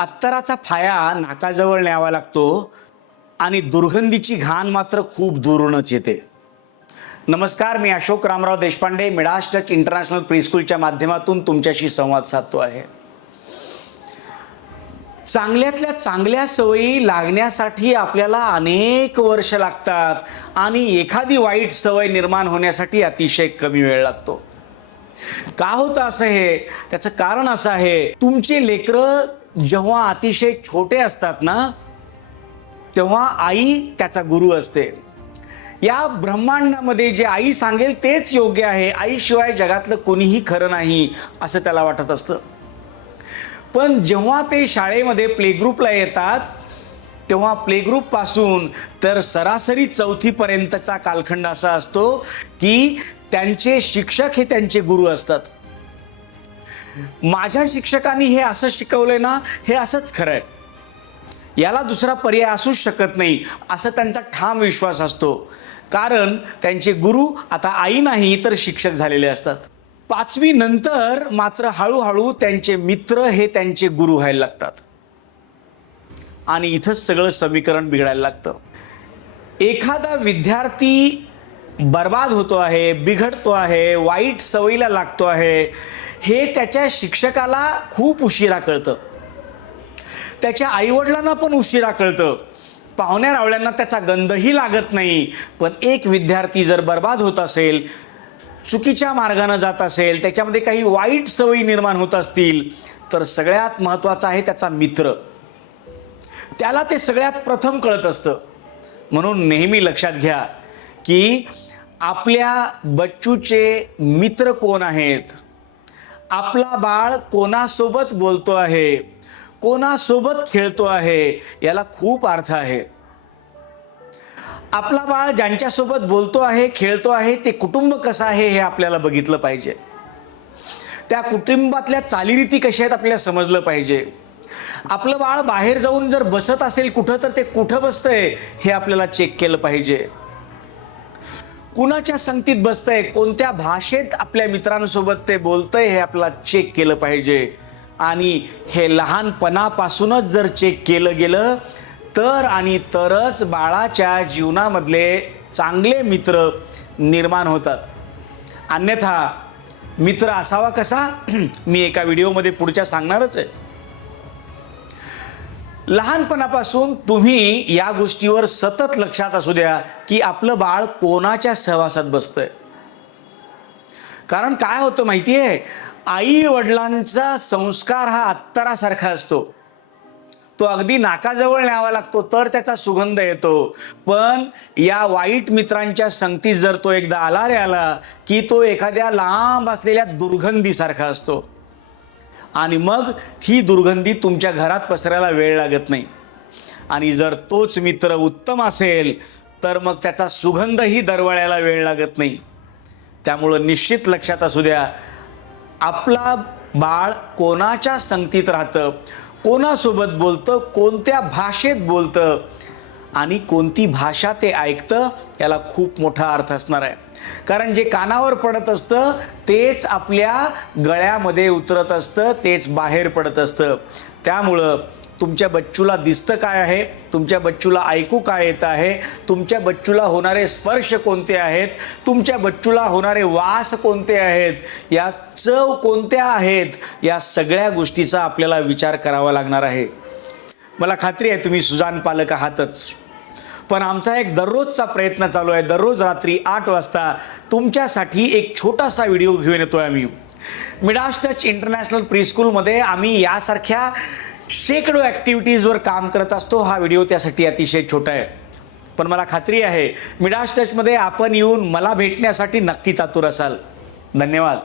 अत्तराचा फाया नाकाजवळ न्यावा लागतो आणि दुर्गंधीची घाण मात्र खूप दुरूनच येते. नमस्कार मी Ashok Ramrao Deshpande Midas Touch International प्रीस्कूलच्या माध्यमातून तुमच्याशी संवाद साधतो आहे. चांगल्यातल्या चांगल्या सवयी लागण्यासाठी आपल्याला अनेक वर्ष लागतात आणि एखादी वाईट सवय निर्माण होण्यासाठी अतिशय कमी वेळ लागतो. का होतं असं हे? त्याचं कारण असं आहे तुमचे लेकरं जेव्हा अतिशय छोटे असतात ना तेव्हा आई त्याचा गुरु असते. या ब्रह्मांडामध्ये जे आई सांगेल तेच योग्य आहे. आईशिवाय जगातलं कोणीही खरं नाही असं त्याला वाटत असतं. पण जेव्हा ते शाळेमध्ये प्लेग्रुपला येतात तेव्हा प्लेग्रुपपासून तर सरासरी चौथीपर्यंतचा कालखंड असा असतो की त्यांचे शिक्षक हे त्यांचे गुरु असतात. माझ्या शिक्षकांनी हे असं शिकवलंय ना हे असंच खरं आहे याला दुसरा पर्याय असूच शकत नाही असं त्यांचा ठाम विश्वास असतो. कारण त्यांचे गुरु आता आई नाही तर शिक्षक झालेले असतात. पाचवी नंतर मात्र हळूहळू त्यांचे मित्र हे त्यांचे गुरु व्हायला लागतात. आणि इथंच सगळं समीकरण बिघडायला लागतं. एखादा विद्यार्थी बर्बाद होतो आहे बिघडतो आहे वाईट सवयीला लागतो आहे हे त्याच्या शिक्षकाला खूप उशिरा कळतं. त्याच्या आईवडिलांना पण उशिरा कळतं. पाहुण्या रावळ्यांना त्याचा गंधही लागत नाही. पण एक विद्यार्थी जर बर्बाद होत असेल चुकीच्या मार्गानं जात असेल त्याच्यामध्ये काही वाईट सवयी निर्माण होत असतील तर सगळ्यात महत्त्वाचा आहे त्याचा मित्र. त्याला ते सगळ्यात प्रथम कळत असतं. म्हणून नेहमी लक्षात घ्या की आपल्या बच्चूचे मित्र कोण आहेत? आपला बाळ कोणासोबत बोलतो आहे? कोणासोबत खेळतो आहे? याला खूप अर्थ आहे. आपला बाळ ज्यांच्यासोबत बोलतो आहे खेळतो आहे ते कुटुंब कसं आहे हे आपल्याला बघितलं पाहिजे. त्या कुटुंबातल्या चालीरीती कशा आहेत आपल्याला समजलं पाहिजे. आपलं बाळ बाहेर जाऊन जर बसत असेल कुठं तर ते कुठं बसतंय हे आपल्याला चेक केलं पाहिजे. कुणाच्या संगतीत बसतंय? कोणत्या भाषेत आपल्या मित्रांसोबत ते बोलतंय हे आपला चेक केलं पाहिजे. आणि हे लहानपणापासूनच जर चेक केलं गेलं तर आणि तरच बाळाच्या जीवनामधले चांगले मित्र निर्माण होतात. अन्यथा मित्र असावा कसा? मी एका व्हिडिओमध्ये पुढच्या सांगणारच आहे. लहानपणापासून तुम्ही या गोष्टीवर सतत लक्षात असू द्या की आपलं बाळ कोणाच्या सहवासात बसतंय. कारण काय होतं माहिती आहे आई वडिलांचा संस्कार हा अत्तरासारखा असतो. तो अगदी नाकाजवळ न्यावा लागतो तर त्याचा सुगंध येतो. पण या वाईट मित्रांच्या संगतीत जर तो एकदा आला रे आला की तो एखाद्या लांब असलेल्या दुर्गंधीसारखा असतो. आणि मग ही दुर्गंधी तुमच्या घरात पसरायला वेळ लागत नाही. आणि जर तोच मित्र उत्तम असेल तर मग त्याचा सुगंधही दरवळायला वेळ लागत नाही. त्यामुळं निश्चित लक्षात असू द्या आपला बाळ कोणाच्या संगतीत राहतं कोणासोबत बोलतं कोणत्या भाषेत बोलतं आणि कोणती भाषा ते ऐकतं याला खूप मोठा अर्थ असणार आहे. कारण जे कानावर पडत असतं तेच आपल्या गळ्यामध्ये उतरत असतं तेच बाहेर पडत असतं. त्यामुळं तुमच्या बच्चूला दिसतं काय आहे? तुमच्या बच्चूला ऐकू काय येत आहे? तुमच्या बच्चूला होणारे स्पर्श कोणते आहेत? तुमच्या बच्चूला होणारे वास कोणते आहेत? या चव कोणत्या आहेत? या सगळ्या गोष्टीचा आपल्याला विचार करावा लागणार आहे. मला खात्री आहे तुम्ही सुजान पालक आहातच. पण आमचा एक दररोजचा प्रयत्न चालू आहे. दररोज रात्री आठ वाजता तुमच्यासाठी एक छोटासा व्हिडिओ घेऊन येतो आहे आम्ही. मिडास टच इंटरनॅशनल प्रीस्कूलमध्ये आम्ही यासारख्या शेकडो ॲक्टिव्हिटीजवर काम करत असतो. हा व्हिडिओ त्यासाठी अतिशय छोटा आहे. पण मला खात्री आहे मिडास टचमध्ये आपण येऊन मला भेटण्यासाठी नक्कीच आतुर असाल. धन्यवाद.